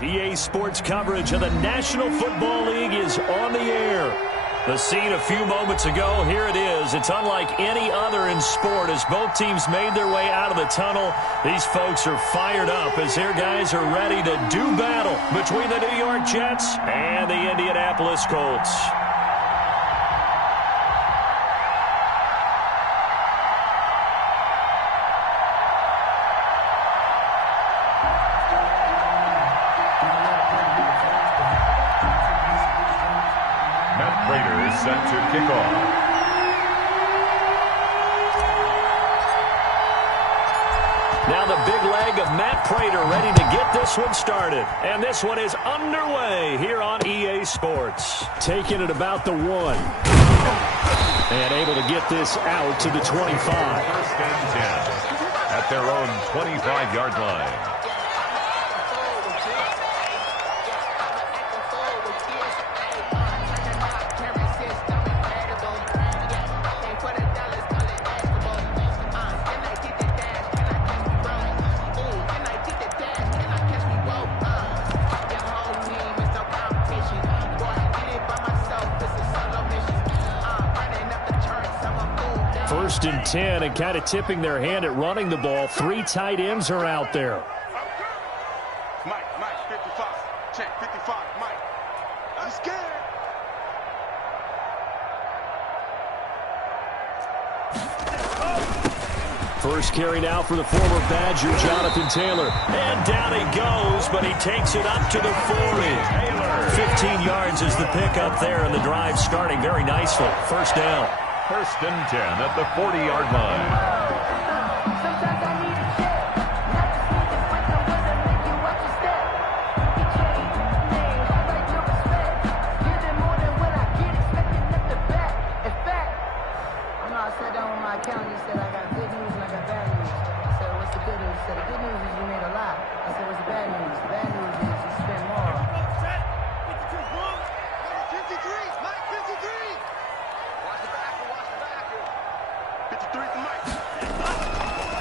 EA Sports coverage of the National Football League is on the air. The scene a few moments ago, here it is. It's unlike any other in sport as both teams made their way out of the tunnel. These folks are fired up as their guys are ready to do battle between the New York Jets and the Indianapolis Colts. Set to kick off. Now the big leg of Matt Prater ready to get this one started. And this one is underway here on EA Sports. Taking it about the 1. And able to get this out to the 25. First and 10 at their own 25-yard line. First and 10 and kind of tipping their hand at running the ball. 3 tight ends are out there. Mike, 55. Check, 55, Mike. I'm scared. First carry now for the former Badger, Jonathan Taylor. And down he goes, but he takes it up to the 40. 15 yards is the pickup there, and the drive starting very nicely. First down. First and 10 at the 40-yard line.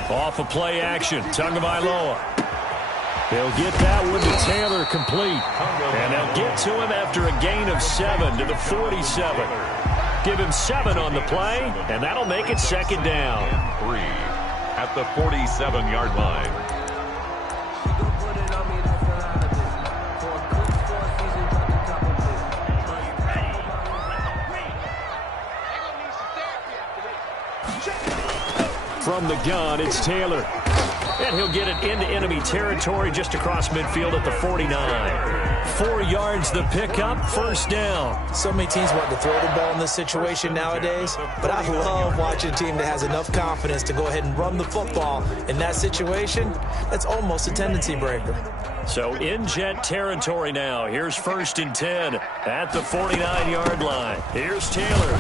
Off of play action, Tagovailoa. They'll get that one to Taylor complete. And they'll get to him after a gain of 7 to the 47. Give him 7 on the play, and that'll make it second down. 3 at the 47-yard line. From the gun, it's Taylor. And he'll get it into enemy territory just across midfield at the 49. 4 yards the pickup, first down. So many teams want to throw the ball in this situation nowadays, but I love watching a team that has enough confidence to go ahead and run the football. In that situation, that's almost a tendency breaker. So in Jet territory now. Here's first and 10 at the 49-yard line. Here's Taylor.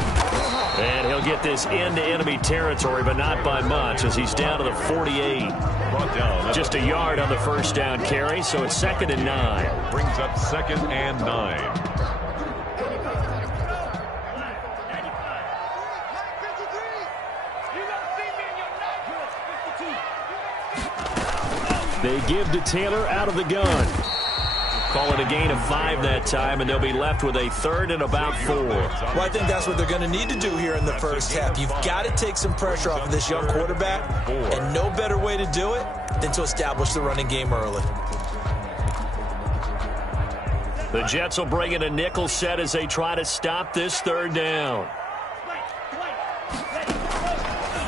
And he'll get this into enemy territory, but not by much as he's down to the 48. Just a yard on the first down carry, so it's second and 9. Brings up second and 9. They give to Taylor out of the gun. Call it a gain of 5 that time, and they'll be left with a third and about 4. Well, I think that's what they're going to need to do here in the first half. You've got to take some pressure off of this young quarterback, and no better way to do it than to establish the running game early. The Jets will bring in a nickel set as they try to stop this third down.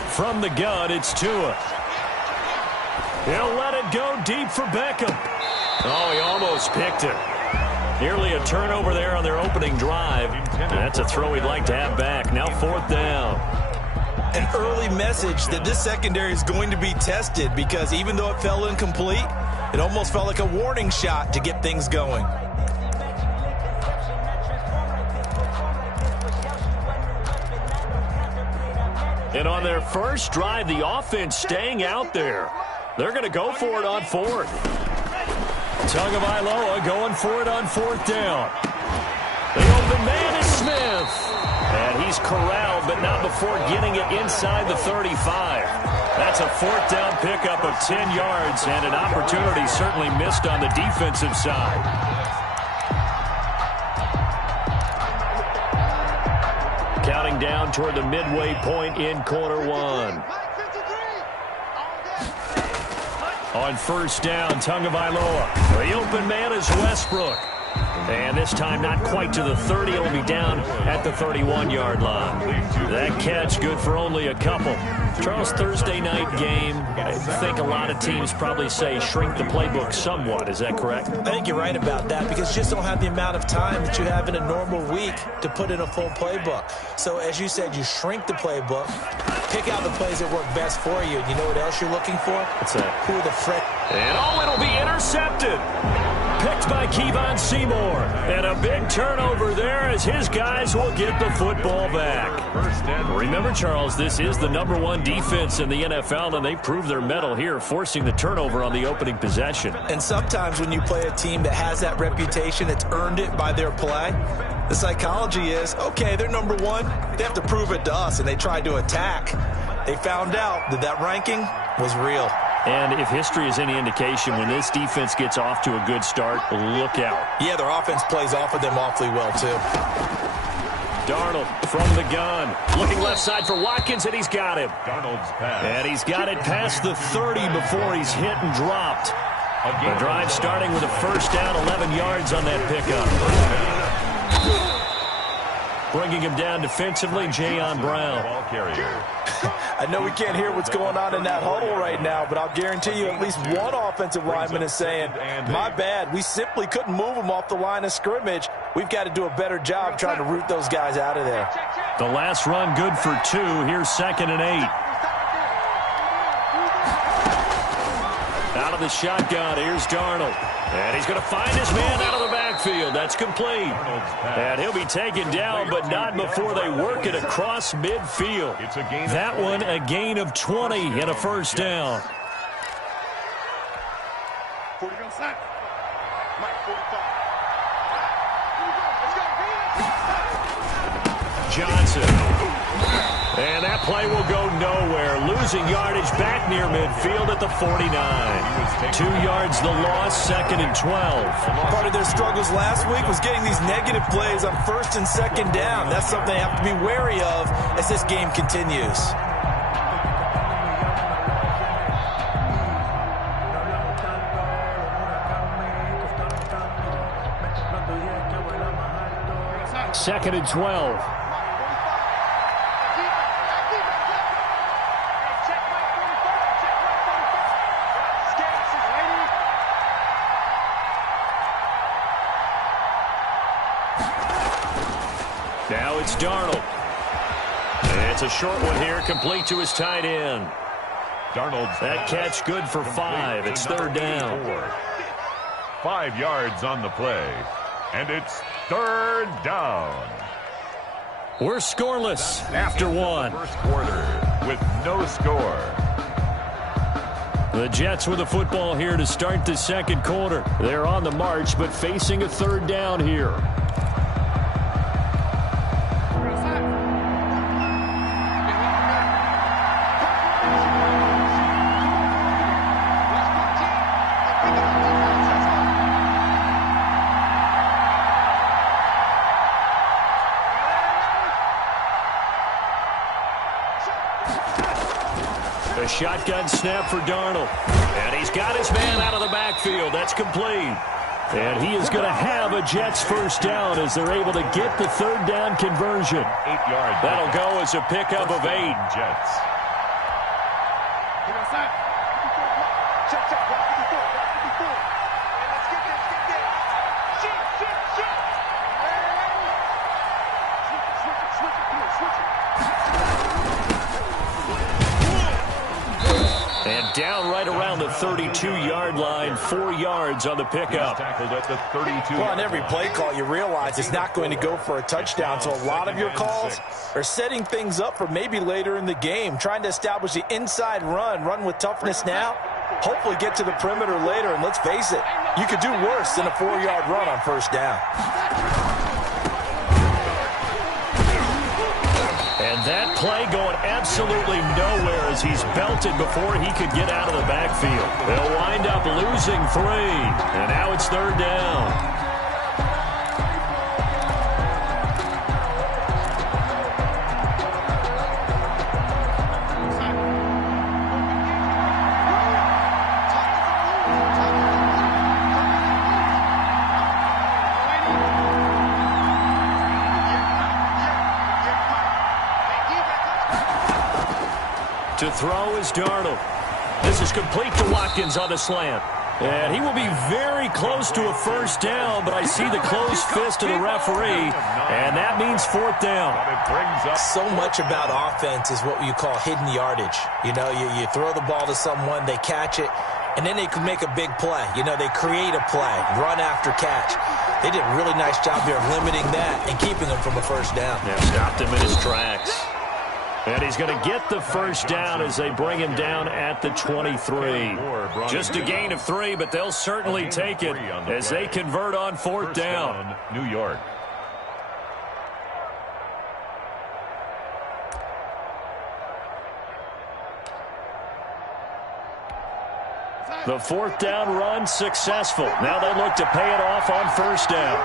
From the gun, it's Tua. He'll let it go deep for Beckham. Oh, he almost picked it. Nearly a turnover there on their opening drive. That's a throw he'd like to have back. Now fourth down. An early message that this secondary is going to be tested because even though it fell incomplete, it almost felt like a warning shot to get things going. And on their first drive, the offense staying out there. They're going to go for it on fourth. Tagovailoa going for it on fourth down. The open man is Smith. And he's corralled, but not before getting it inside the 35. That's a 4th down pickup of 10 yards and an opportunity certainly missed on the defensive side. Counting down toward the midway point in quarter one. On 1st down, Tagovailoa. The open man is Westbrook. And this time not quite to the 30. It'll be down at the 31-yard line. That catch good for only a couple. Charles, Thursday night game, I think a lot of teams probably say shrink the playbook somewhat. Is that correct? I think you're right about that because you just don't have the amount of time that you have in a normal week to put in a full playbook. So as you said, you shrink the playbook, pick out the plays that work best for you. You know what else you're looking for? What's that? Who are the threat? And it'll be intercepted. Picked by Kevon Seymour. And a big turnover there as his guys will get the football back. Remember, Charles, this is the #1 defense in the NFL, and they proved their mettle here, forcing the turnover on the opening possession. And sometimes when you play a team that has that reputation, that's earned it by their play, the psychology is, okay, they're #1. They have to prove it to us, and they tried to attack. They found out that that ranking was real. And if history is any indication, when this defense gets off to a good start, look out. Yeah, their offense plays off of them awfully well, too. Darnold from the gun. Looking left side for Watkins, and he's got him. Darnold's pass. And he's got it past the 30 before he's hit and dropped. The drive starting with a 1st down, 11 yards on that pickup. Bringing him down defensively, Jayon Brown. Ball carrier. I know we can't hear what's going on in that huddle right now, but I'll guarantee you at least one offensive lineman is saying, my bad, we simply couldn't move them off the line of scrimmage. We've got to do a better job trying to root those guys out of there. The last run good for 2. Here's 2nd and 8. Out of the shotgun, here's Darnold. And he's going to find his man out of the backfield. That's complete. And he'll be taken down, but not before they work it across midfield. That one, a gain of 20 and a 1st down. Johnson. And that play will go nowhere. Losing yardage back near midfield at the 49. 2 yards the loss, 2nd and 12. Part of their struggles last week was getting these negative plays on 1st and 2nd down. That's something they have to be wary of as this game continues. Second and 12. Now it's Darnold. And it's a short one here, complete to his tight end. Darnold's that catch good for 5. It's 3rd down. 5 yards on the play. And it's 3rd down. We're scoreless after 1. First quarter with no score. The Jets with the football here to start the 2nd quarter. They're on the march, but facing a 3rd down here. A shotgun snap for Darnold. And he's got his man out of the backfield. That's complete. And he is going to have a Jets 1st down as they're able to get the 3rd down conversion. 8 yards. That'll go as a pickup of 8. Jets. And down right around the 32-yard line, 4 yards on the pickup. Tackled at the 32. Well, on every play call, you realize it's not going to go for a touchdown. So a lot of your calls are setting things up for maybe later in the game, trying to establish the inside run with toughness now, hopefully get to the perimeter later. And let's face it, you could do worse than a 4-yard run on 1st down. And that play going absolutely absolutely nowhere as he's belted before he could get out of the backfield. They'll wind up losing 3, and now it's third down. To throw is Darnold. This is complete to Watkins on the slant. And he will be very close to a first down, but I see the closed fist of the referee, and that means fourth down. So much about offense is what you call hidden yardage. You know, you throw the ball to someone, they catch it, and then they can make a big play. You know, they create a play, run after catch. They did a really nice job here of limiting that and keeping him from a first down. Yeah, stopped him in his tracks. And he's going to get the first down as they bring him down at the 23. Just a gain of 3, but they'll certainly take it as they convert on fourth down. New York. The fourth down run successful. Now they look to pay it off on first down.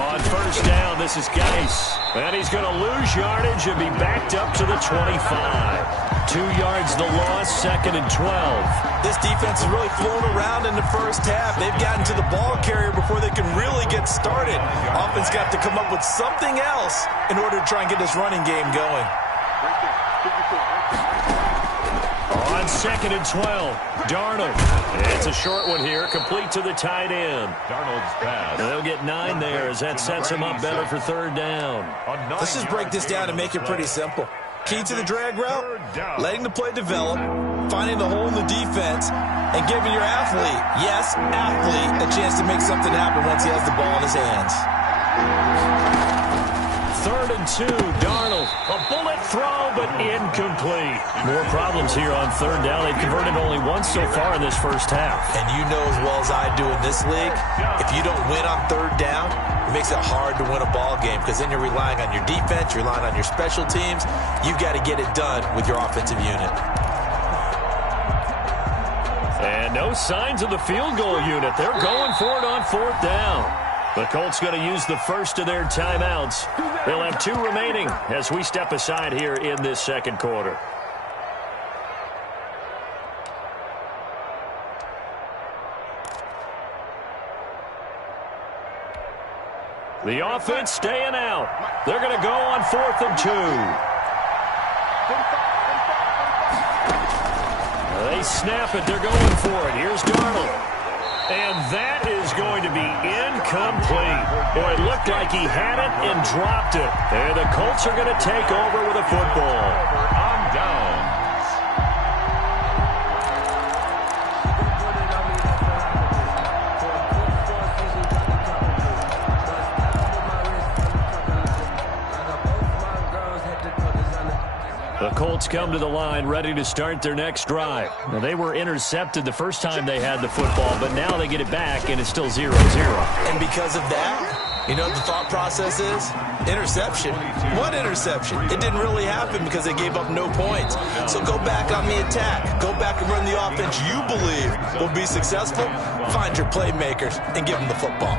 On first down, this is Geis. And he's going to lose yardage and be backed up to the 25. 2 yards the loss, second and 12. This defense has really flown around in the first half. They've gotten to the ball carrier before they can really get started. Offense got to come up with something else in order to try and get this running game going. On second and 12, Darnold. It's a short one here, complete to the tight end. Darnold's pass. They'll get 9 there as that sets him up better for third down. Let's just break this down and make it pretty simple. Key to the drag route, letting the play develop, finding the hole in the defense, and giving your athlete, yes, athlete, a chance to make something happen once he has the ball in his hands. Third and 2, Darnold. A bullet throw, but incomplete. More problems here on third down. They've converted only once so far in this first half. And you know as well as I do in this league, if you don't win on third down, it makes it hard to win a ball game because then you're relying on your defense, you're relying on your special teams. You've got to get it done with your offensive unit. And no signs of the field goal unit. They're going for it on fourth down. The Colts going to use the first of their timeouts. They'll have 2 remaining as we step aside here in this second quarter. The offense staying out. They're going to go on 4th and 2. They snap it. They're going for it. Here's Darnold. And that is going to be incomplete. Boy, it looked like he had it and dropped it. And the Colts are going to take over with a football. On downs. The Colts come to the line ready to start their next drive. Now, they were intercepted the first time they had the football, but now they get it back, and it's still 0-0. And because of that, you know what the thought process is? Interception. What interception? It didn't really happen because they gave up no points. So go back on the attack. Go back and run the offense you believe will be successful. Find your playmakers and give them the football.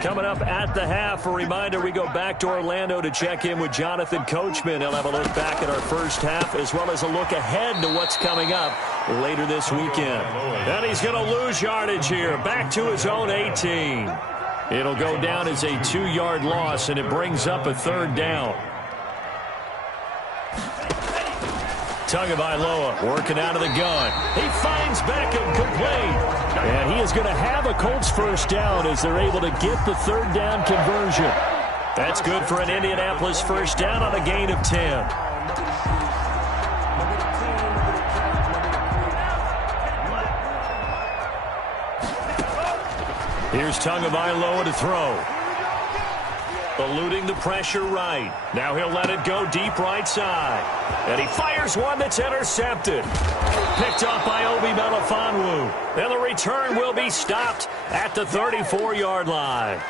Coming up at the half, a reminder, we go back to Orlando to check in with Jonathan Coachman. He'll have a look back at our first half as well as a look ahead to what's coming up later this weekend. And he's going to lose yardage here, back to his own 18. It'll go down as a 2-yard loss, and it brings up a third down. Tagovailoa working out of the gun. He finds Beckham complete. And he is going to have a Colts first down as they're able to get the third down conversion. That's good for an Indianapolis first down on a gain of 10. Here's Tagovailoa to throw. eluding the pressure right. Now he'll let it go deep right side. And he fires one that's intercepted. Picked off by Obi Melifonwu. And the return will be stopped at the 34-yard line.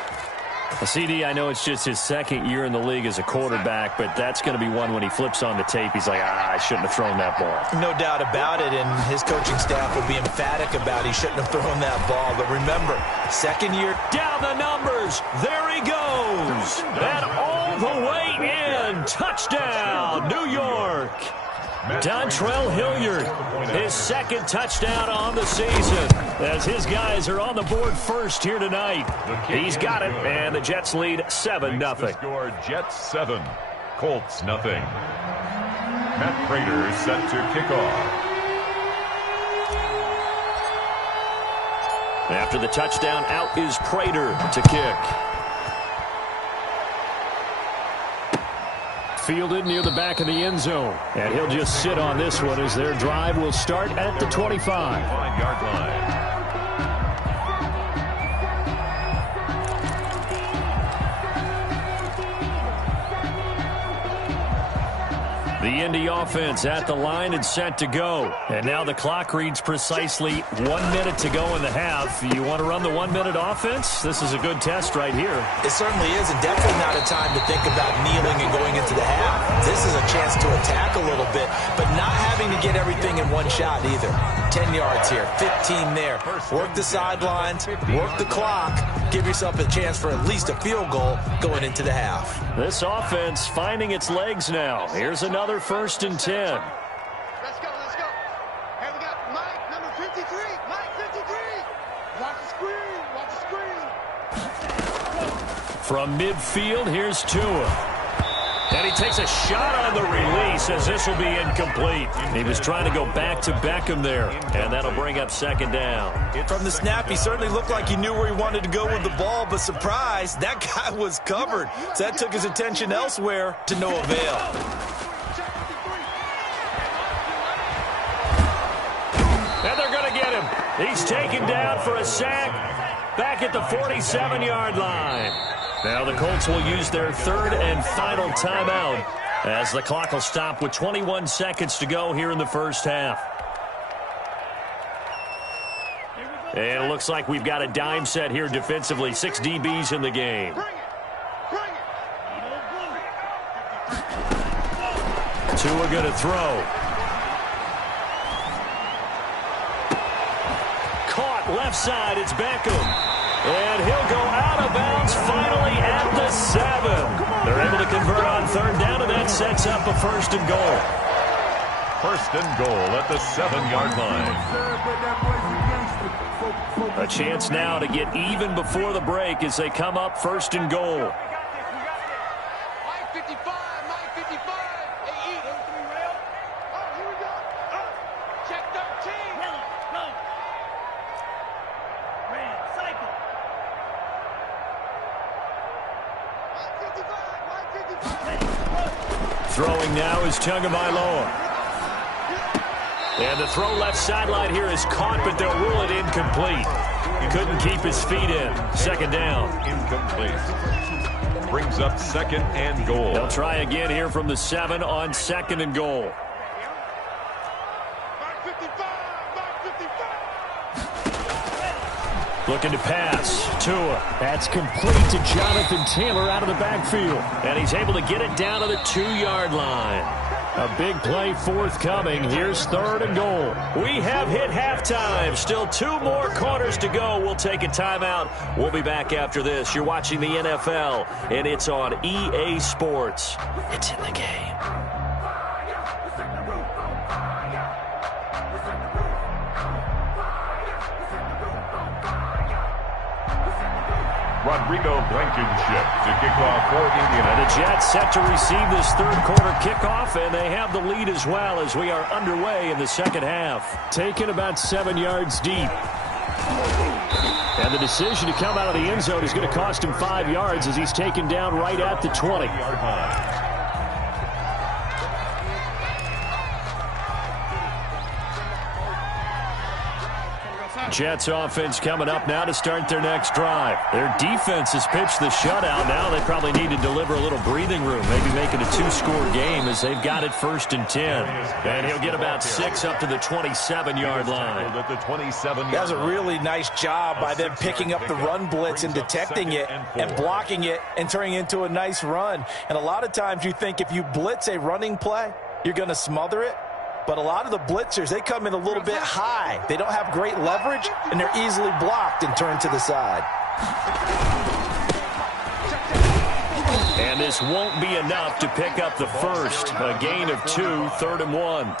CD, I know it's just his second year in the league as a quarterback, but that's going to be one when he flips on the tape. He's like, I shouldn't have thrown that ball. No doubt about it, and his coaching staff will be emphatic about he shouldn't have thrown that ball. But remember, second year. Down the numbers. There he goes. And all the way in. Touchdown, New York. Dontrell Hilliard, his second touchdown on the season, as his guys are on the board first here tonight. He's got it, and the Jets lead 7-0. Score Jets 7, Colts nothing. Matt Prater set to kick off. After the touchdown, out is Prater to kick. Fielded near the back of the end zone. And he'll just sit on this one as their drive will start at the 25. 5-yard line. The Indy offense at the line and set to go. And now the clock reads precisely 1 minute to go in the half. You want to run the 1 minute offense? This is a good test right here. It certainly is, and definitely not a time to think about kneeling and going into the half. This is a chance to attack a little bit, but not having to get everything in one shot either. 10 yards here, 15 there. Work the sidelines, work the clock, give yourself a chance for at least a field goal going into the half. This offense finding its legs now. Here's another 1st and 10. Let's go, let's go. Here we got Mike, number 53. Mike, 53. Watch the screen, watch the screen. From midfield, here's Tua. And he takes a shot on the release as this will be incomplete. He was trying to go back to Beckham there, and that'll bring up 2nd down. From the snap, he certainly looked like he knew where he wanted to go with the ball, but surprise, that guy was covered. So that took his attention elsewhere to no avail. And they're going to get him. He's taken down for a sack back at the 47-yard line. Now the Colts will use their 3rd and final timeout as the clock will stop with 21 seconds to go here in the first half. And it looks like we've got a dime set here defensively. 6 DBs in the game. Tua going to throw. Caught left side. It's Beckham. And he'll go out of bounds finally at the 7. They're able to convert on 3rd down, and that sets up a 1st and goal. 1st and goal at the 7-yard line. A chance now to get even before the break as they come up 1st and goal. Mike 55, Mike 55. Hey, E. Oh, here we go. Check 13. Go. Ran, cycle. Throwing now is Tagovailoa. And the throw left sideline here is caught, but they'll rule it incomplete. Couldn't keep his feet in. 2nd down. Incomplete. Brings up 2nd and goal. They'll try again here from the 7 on 2nd and goal. Mike 55, Mike 55. Looking to pass. Tua. That's complete to Jonathan Taylor out of the backfield. And he's able to get it down to the 2-yard line. A big play forthcoming. Here's 3rd and goal. We have hit halftime. Still 2 more quarters to go. We'll take a timeout. We'll be back after this. You're watching the NFL, and it's on EA Sports. It's in the game. Rodrigo Blankenship to kick off for Indiana. And the Jets set to receive this 3rd quarter kickoff, and they have the lead as well as we are underway in the 2nd half. Taken about 7 yards deep. And the decision to come out of the end zone is going to cost him 5 yards as he's taken down right at the 20. Jets offense coming up now to start their next drive. Their defense has pitched the shutout. Now they probably need to deliver a little breathing room, maybe make it a 2-score game as they've got it 1st and 10. And he'll get about 6 up to the 27-yard line. That was a really nice job by them picking up the run blitz and detecting it and blocking it and turning it into a nice run. And a lot of times you think if you blitz a running play, you're going to smother it. But a lot of the blitzers, they come in a little bit high. They don't have great leverage, and they're easily blocked and turned to the side. And this won't be enough to pick up the first. A gain of 2, 3rd and 1.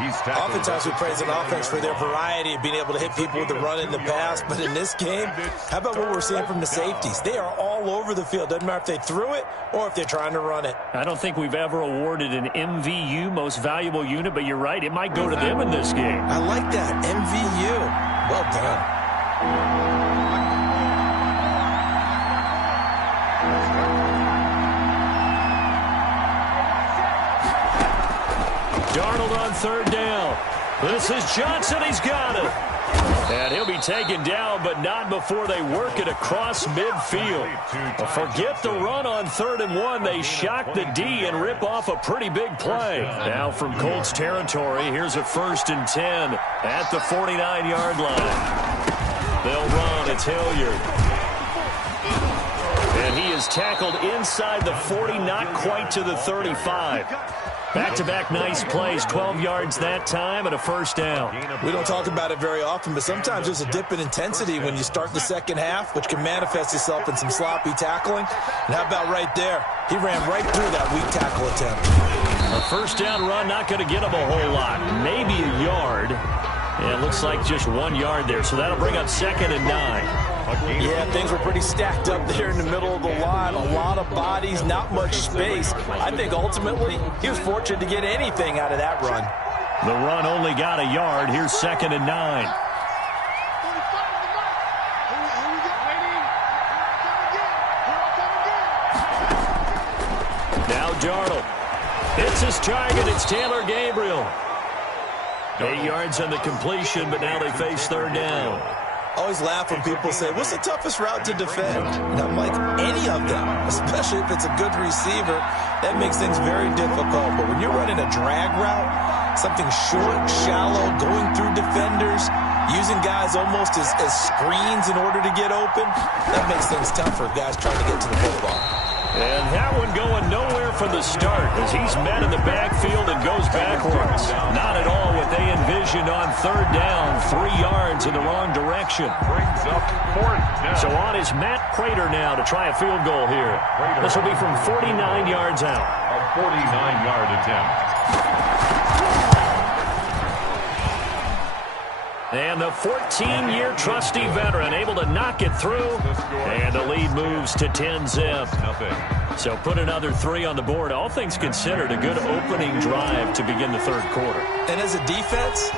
Oftentimes we praise an offense for their variety of being able to hit people with the run in the pass. But in this game, how about what we're seeing from the safeties? They are all over the field. Doesn't matter if they threw it or if they're trying to run it. I don't think we've ever awarded an MVU, most valuable unit, but you're right. It might go to them in this game. I like that. MVU. Well done. Darnold on 3rd down. This is Johnson. He's got it. And he'll be taken down, but not before they work it across midfield. Forget the run on 3rd and 1. They shock the D and rip off a pretty big play. Now from Colts territory, here's a 1st and 10 at the 49-yard line. They'll run. It's Hilliard. And he is tackled inside the 40, not quite to the 35. Back-to-back nice plays, 12 yards that time and a 1st down. We don't talk about it very often, but sometimes there's a dip in intensity when you start the second half, which can manifest itself in some sloppy tackling. And how about right there? He ran right through that weak tackle attempt. A 1st down run, not going to get him a whole lot. Maybe a yard. And it looks like just 1 yard there, so that'll bring up 2nd and 9. Yeah, things were pretty stacked up there in the middle of the line. A lot of bodies, not much space. I think ultimately he was fortunate to get anything out of that run. The run only got a yard. Here's 2nd and 9. Now Darnold. It's his target. It's Taylor Gabriel. 8 yards on the completion, but now they face 3rd down. I always laugh when people say, what's the toughest route to defend? And I'm like, any of them, especially if it's a good receiver. That makes things very difficult. But when you're running a drag route, something short, shallow, going through defenders, using guys almost as screens in order to get open, that makes things tough for guys trying to get to the football. And that one going nowhere from the start as he's met in the backfield and goes backwards. Not at all what they envisioned on 3rd down. 3 yards in the wrong direction. Brings up 4th down. So on is Matt Prater now to try a field goal here. This will be from 49 yards out. A 49-yard attempt. And the 14-year trusty veteran able to knock it through. And the lead moves to 10-zip. So put another 3 on the board. All things considered, a good opening drive to begin the 3rd quarter. And as a defense,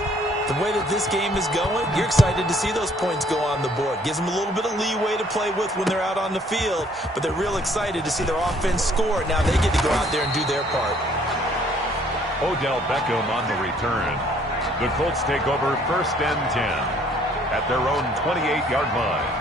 the way that this game is going, you're excited to see those points go on the board. Gives them a little bit of leeway to play with when they're out on the field. But they're real excited to see their offense score. Now they get to go out there and do their part. Odell Beckham on the return. The Colts take over 1st and 10 at their own 28-yard line.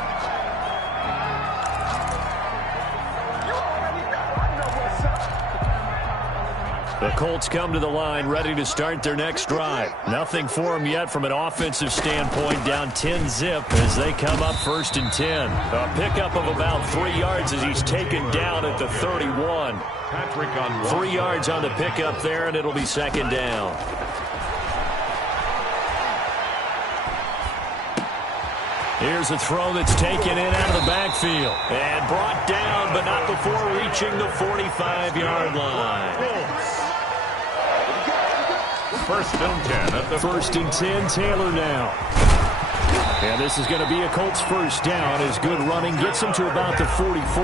The Colts come to the line ready to start their next drive. Nothing for them yet from an offensive standpoint, down 10-zip as they come up 1st and 10. A pickup of about 3 yards as he's taken down at the 31. 3 yards on the pickup there, and it'll be 2nd down. Here's a throw that's taken in out of the backfield. And brought down, but not before reaching the 45-yard line. 1st and 10 at the 1st and 10, Taylor now. And this is going to be a Colts 1st down as good running gets him to about the 44.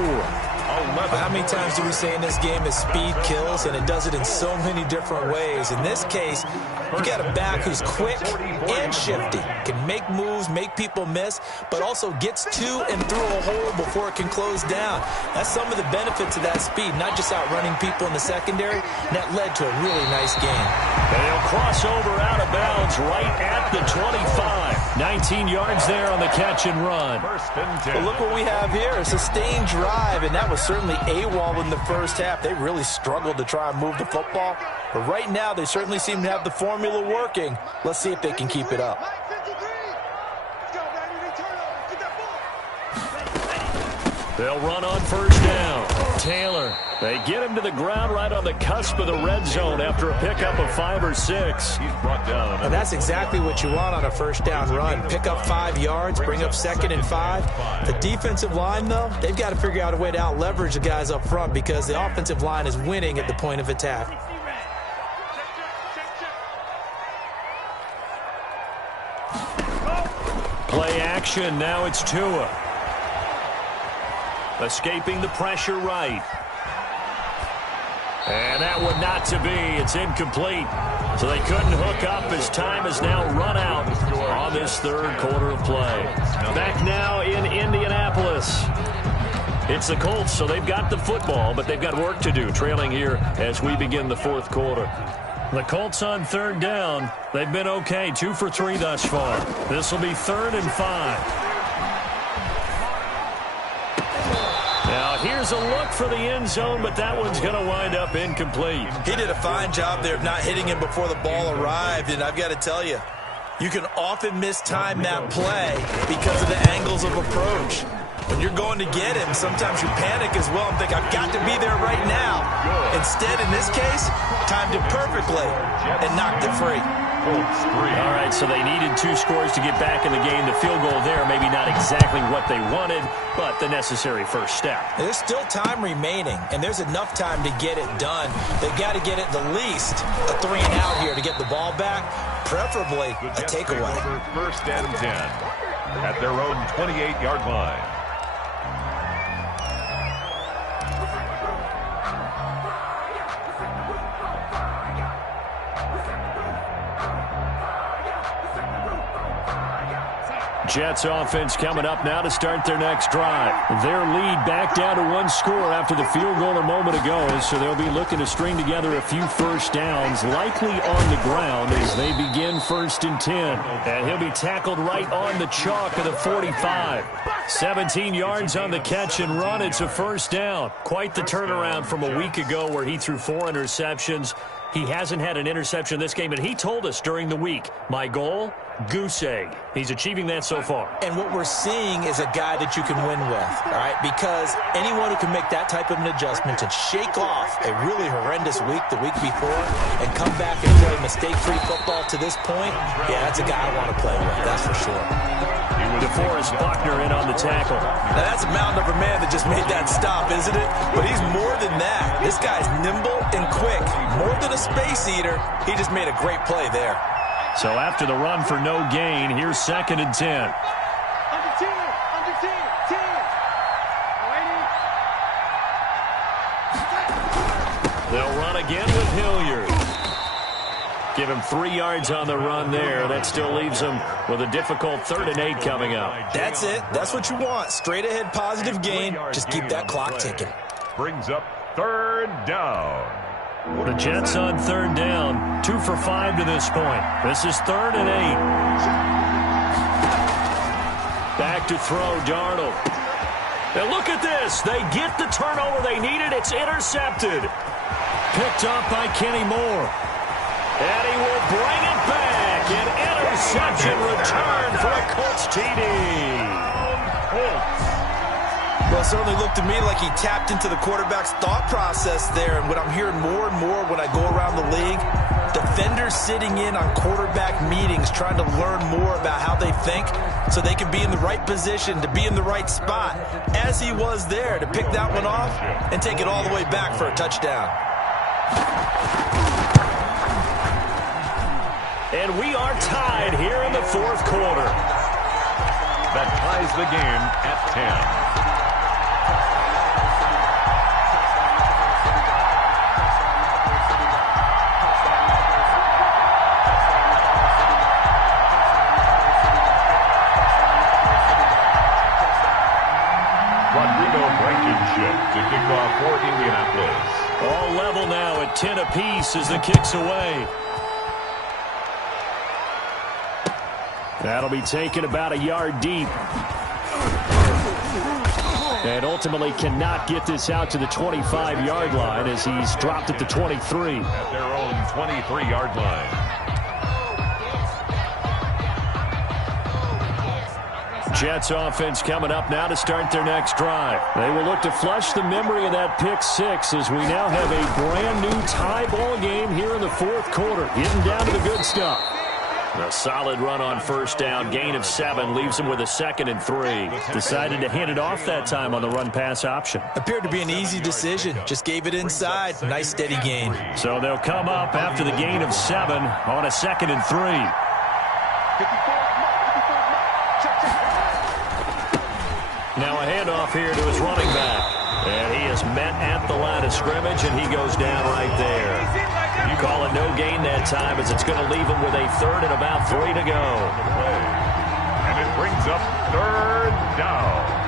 How many times do we say in this game that speed kills, and it does it in so many different ways? In this case, you got a back who's quick and shifty, can make moves, make people miss, but also gets to and through a hole before it can close down. That's some of the benefits of that speed, not just outrunning people in the secondary, and that led to a really nice game. And he'll cross over out of bounds right at the 25. 19 yards there on the catch and run. First and 10. Well, look what we have here. A sustained drive, and that was certainly AWOL in the first half. They really struggled to try and move the football. But right now, they certainly seem to have the formula working. Let's see if they can keep it up. They'll run on first down. Taylor. They get him to the ground right on the cusp of the red zone after a pickup of 5 or 6. He's brought down. And that's exactly what you want on a first down run. Pick up 5 yards, bring up 2nd and 5. The defensive line, though, they've got to figure out a way to out-leverage the guys up front because the offensive line is winning at the point of attack. Play action. Now it's Tua. Escaping the pressure right. And that one not to be. It's incomplete. So they couldn't hook up as time has now run out on this third quarter of play. Back now in Indianapolis. It's the Colts, so they've got the football, but they've got work to do, trailing here as we begin the fourth quarter. The Colts on third down. They've been okay, 2 for 3 thus far. This will be 3rd and 5. Now, here's a look for the end zone, but that one's going to wind up incomplete. He did a fine job there of not hitting him before the ball arrived, and I've got to tell you, you can often mistime that play because of the angles of approach. When you're going to get him, sometimes you panic as well and think, I've got to be there right now. Instead, in this case, timed it perfectly and knocked it free. All right, so they needed 2 scores to get back in the game. The field goal there, maybe not exactly what they wanted, but the necessary first step. There's still time remaining, and there's enough time to get it done. They've got to get it the least a 3 and out here to get the ball back, preferably a takeaway. First and 10 at their own 28-yard line. Jets offense coming up now to start their next drive. Their lead back down to 1 score after the field goal a moment ago, so they'll be looking to string together a few first downs, likely on the ground as they begin 1st and 10. And he'll be tackled right on the chalk of the 45. 17 yards on the catch and run. It's a first down. Quite the turnaround from a week ago where he threw 4 interceptions. He hasn't had an interception this game, and he told us during the week, my goal, goose egg. He's achieving that so far. And what we're seeing is a guy that you can win with, all right? Because anyone who can make that type of an adjustment and shake off a really horrendous week the week before and come back and play mistake-free football to this point, yeah, that's a guy I want to play with, that's for sure. DeForest Buckner in on the tackle. Now that's a mountain of a man that just made that stop, isn't it? But he's more than that. This guy's nimble and quick. More than a space eater, he just made a great play there. So after the run for no gain, here's 2nd and 10. Under 10, 10. They'll run again with Hilliard. Give him 3 yards on the run there. That still leaves him with a difficult 3rd and 8 coming up. That's it. That's what you want. Straight ahead positive gain. Just keep that clock ticking. Brings up 3rd down. The Jets on 3rd down. 2 for 5 to this point. This is 3rd and 8. Back to throw, Darnold. And look at this. They get the turnover they needed. It's intercepted. Picked up by Kenny Moore. And he will bring it back. An interception return for a Colts TD. Well, it certainly looked to me like he tapped into the quarterback's thought process there. And what I'm hearing more and more when I go around the league, defenders sitting in on quarterback meetings trying to learn more about how they think so they can be in the right position, to be in the right spot, as he was there to pick that one off and take it all the way back for a touchdown. And we are tied here in the 4th quarter. That ties the game at 10. To kick off for Indianapolis. All level now at 10 apiece as the kick's away. That'll be taken about a yard deep. And ultimately cannot get this out to the 25-yard line as he's dropped at the 23. At their own 23-yard line. Jets offense coming up now to start their next drive. They will look to flush the memory of that pick six as we now have a brand-new tie ball game here in the fourth quarter. Getting down to the good stuff. A solid run on first down. Gain of 7 leaves him with a 2nd and 3. Decided to hand it off that time on the run-pass option. Appeared to be an easy decision. Just gave it inside. Nice steady gain. So they'll come up after the gain of 7 on a 2nd and 3. Now a handoff here to his running back. And he is met at the line of scrimmage, and he goes down right there. You call it no gain that time as it's going to leave him with a 3rd and about 3 to go. And it brings up 3rd down.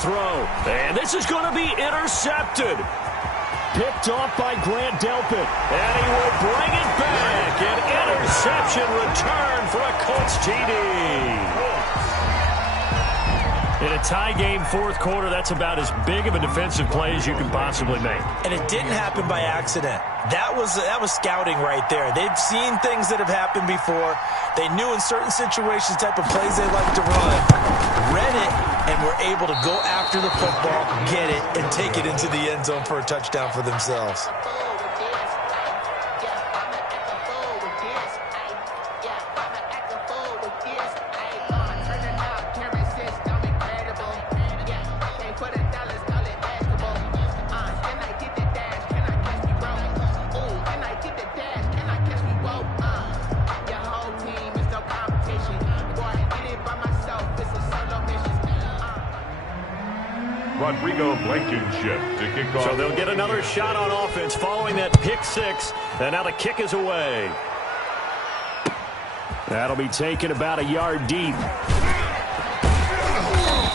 Throw, and this is going to be intercepted. Picked off by Grant Delpit, and he will bring it back. An interception return for a Colts TD. In a tie game fourth quarter, that's about as big of a defensive play as you can possibly make. And it didn't happen by accident. That was scouting right there. They've seen things that have happened before. They knew in certain situations type of plays they like to run. Read it, and were able to go after the football, get it, and take it into the end zone for a touchdown for themselves. To kick off. So they'll get another shot on offense following that pick six, and now the kick is away. That'll be taken about a yard deep.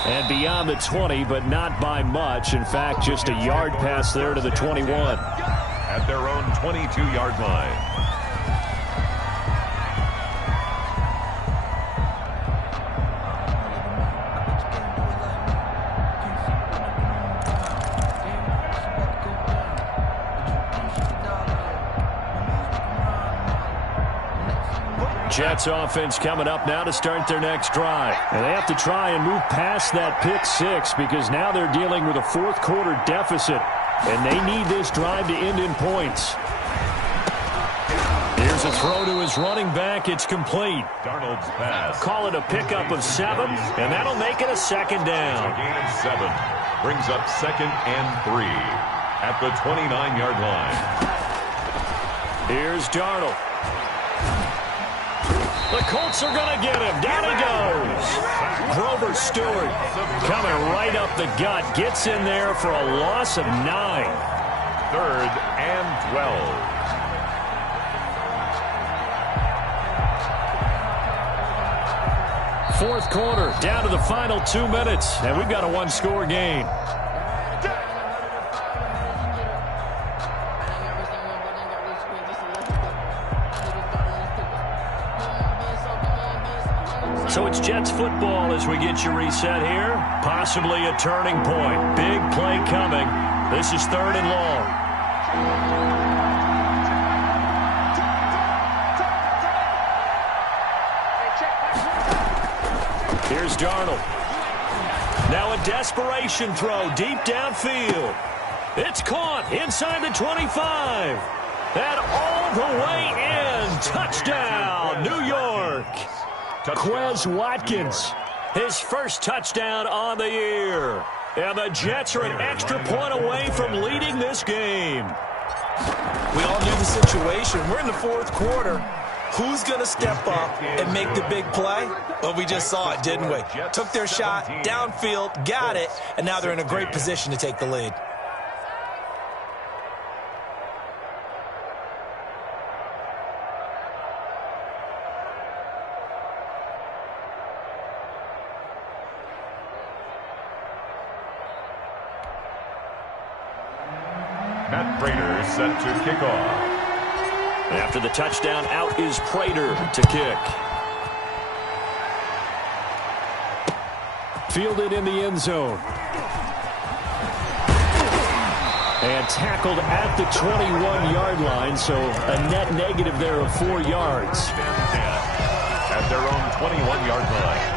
And beyond the 20, but not by much. In fact, just a yard pass there to the 21. At their own 22-yard line. Jets offense coming up now to start their next drive. And they have to try and move past that pick six because now they're dealing with a fourth quarter deficit. And they need this drive to end in points. Here's a throw to his running back. It's complete. Darnold's pass. Call it a pickup of 7, and that'll make it a 2nd down. A gain of 7 brings up 2nd and 3 at the 29-yard line. Here's Darnold. The Colts are going to get him. Down he goes. Grover Stewart coming right up the gut. Gets in there for a loss of 9. 3rd and 12. Fourth quarter, down to the final 2 minutes, and we've got a one-score game. So it's Jets football as we get you reset here. Possibly a turning point. Big play coming. This is 3rd and long. Here's Darnold. Now a desperation throw deep downfield. It's caught inside the 25. And all the way in. Touchdown, New York. Quez Watkins, his first touchdown on the year. And the Jets are an extra point away from leading this game. We all knew the situation. We're in the fourth quarter. Who's going to step up and make the big play? Well, we just saw it, didn't we? Took their shot, downfield, got it, and now they're in a great position to take the lead. Pat Prater set to kick off. After the touchdown, out is Prater to kick. Fielded in the end zone. And tackled at the 21-yard line, so a net negative there of 4 yards. At their own 21-yard line.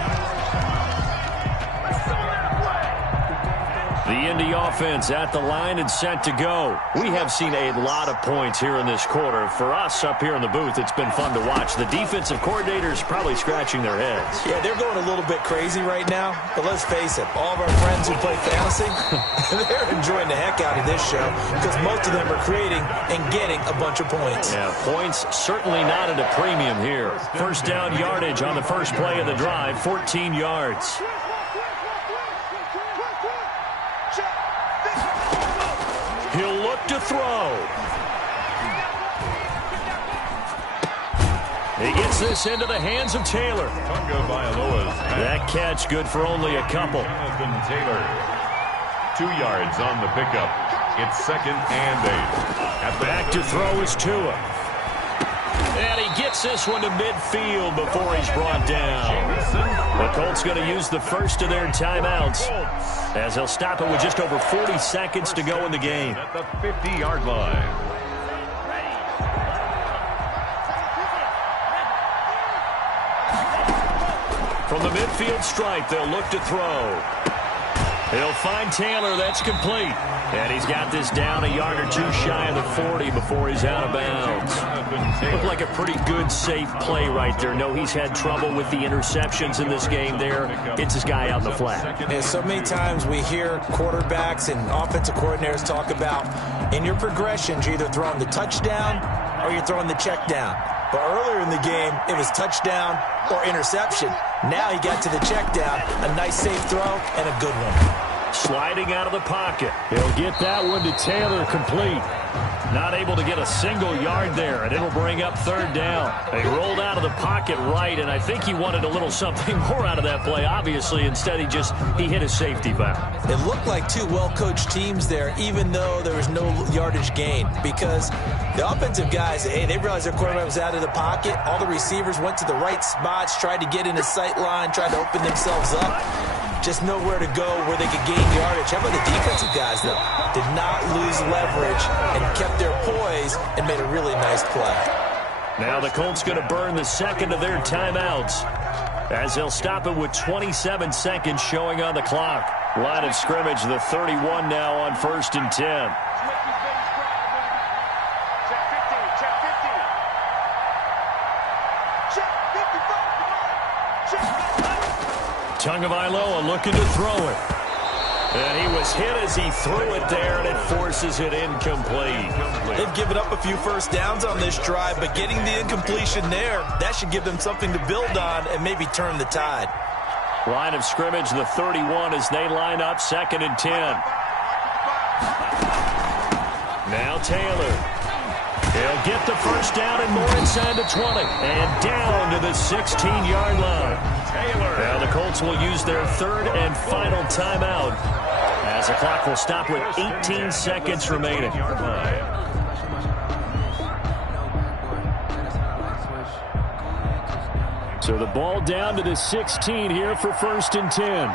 The Indy offense at the line and set to go. We have seen a lot of points here in this quarter. For us up here in the booth, it's been fun to watch. The defensive coordinators probably scratching their heads. Yeah, they're going a little bit crazy right now. But let's face it, all of our friends who play fantasy, they're enjoying the heck out of this show because most of them are creating and getting a bunch of points. Yeah, points certainly not at a premium here. First down yardage on the first play of the drive, 14 yards. He'll look to throw. He gets this into the hands of Taylor. That catch good for only a couple. Jonathan Taylor. 2 yards on the pickup. It's 2nd and 8. Back to throw is Tua. And he gets this one to midfield before he's brought down. The Colts going to use the first of their timeouts as they'll stop it with just over 40 seconds to go in the game. At the 50-yard line. From the midfield stripe, they'll look to throw. He'll find Taylor. That's complete. And he's got this down a yard or two shy of the 40 before he's out of bounds. Looked like a pretty good, safe play right there. No, he's had trouble with the interceptions in this game there. It's his guy out in the flat. Yeah, so many times we hear quarterbacks and offensive coordinators talk about in your progressions, you're either throwing the touchdown or you're throwing the check down. But earlier in the game, it was touchdown or interception. Now he got to the check down, a nice safe throw, and a good one. Sliding out of the pocket. He'll get that one to Taylor complete. Not able to get a single yard there, and it'll bring up 3rd down. They rolled out of the pocket right, and I think he wanted a little something more out of that play. Obviously, instead he hit his safety valve. It looked like two well-coached teams there, even though there was no yardage gain, because the offensive guys, hey, they realized their quarterback was out of the pocket. All the receivers went to the right spots, tried to get in a sight line, tried to open themselves up. Just nowhere to go where they could gain yardage. How about the defensive guys, though? Did not lose leverage and kept their poise and made a really nice play. Now the Colts going to burn the second of their timeouts as they'll stop it with 27 seconds showing on the clock. Line of scrimmage, the 31 now on 1st and 10. Tagovailoa looking to throw it. And he was hit as he threw it there, and it forces it incomplete. They've given up a few first downs on this drive, but getting the incompletion there, that should give them something to build on and maybe turn the tide. Line of scrimmage, the 31 as they line up 2nd and 10. Now Taylor. He'll get the first down and more inside the 20. And down to the 16-yard line. Now the Colts will use their 3rd and final timeout as the clock will stop with 18 seconds remaining. So the ball down to the 16 here for 1st and 10.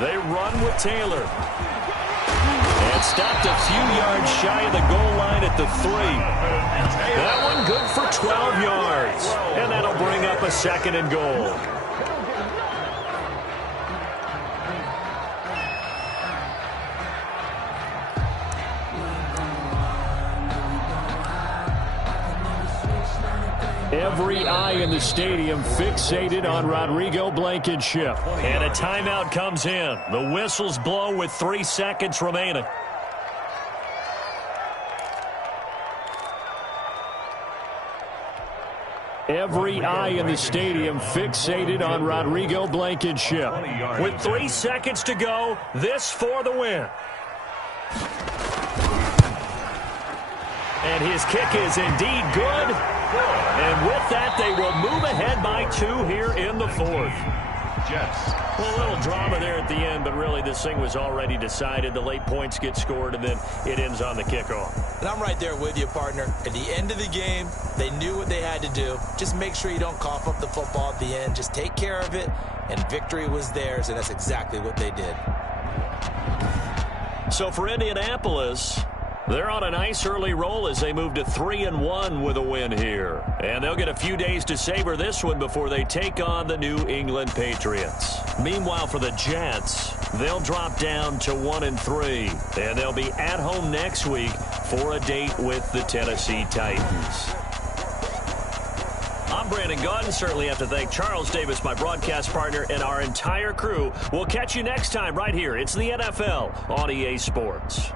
They run with Taylor. And stopped a few yards shy of the goal line at the 3. That one good for 12 yards. And that'll bring up a 2nd and goal. Every eye in the stadium fixated on Rodrigo Blankenship. And a timeout comes in. The whistles blow with 3 seconds remaining. Every eye in the stadium fixated on Rodrigo Blankenship. With 3 seconds to go, this for the win. And his kick is indeed good. And with that, they will move ahead by 2 here in the 4th. Jets. Well, a little drama there at the end, but really this thing was already decided. The late points get scored, and then it ends on the kickoff. And I'm right there with you, partner. At the end of the game, they knew what they had to do. Just make sure you don't cough up the football at the end. Just take care of it, and victory was theirs, and that's exactly what they did. So for Indianapolis, they're on a nice early roll as they move to 3-1 with a win here. And they'll get a few days to savor this one before they take on the New England Patriots. Meanwhile, for the Jets, they'll drop down to 1-3. And they'll be at home next week for a date with the Tennessee Titans. I'm Brandon Gaudin. Certainly have to thank Charles Davis, my broadcast partner, and our entire crew. We'll catch you next time right here. It's the NFL on EA Sports.